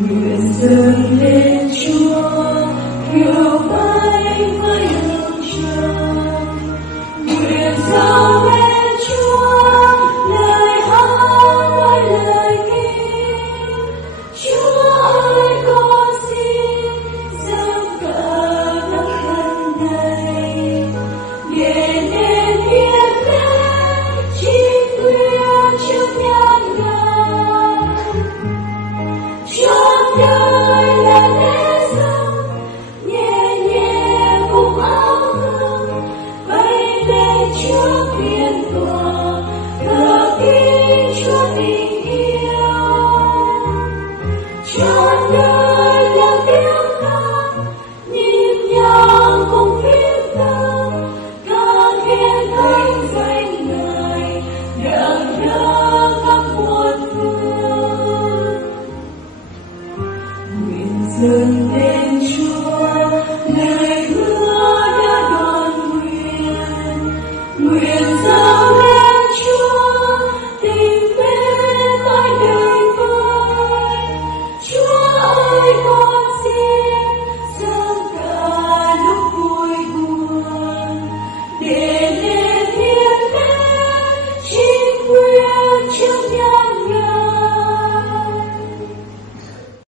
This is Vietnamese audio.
Nguyện dâng lên Chúa hiếu mãi với hương trầm, nguyện dâng lên Chúa lời hát với lời kinh. Chúa ơi con xin dâng cả tấm thân này, để nên hiến lên chính quyền trước nhan ngài. Trọn đời là lễ dâng nhẹ nhẹ cùng áo hồng, bay lên trước thiên tòa thờ kính Chúa tình yêu. Trọn đời là tiếng ca nhịp nhàng cùng viết tâm, ca khen thánh danh ngài đặng nhớ khắp muôn phương. Nguyện dâng lên Chúa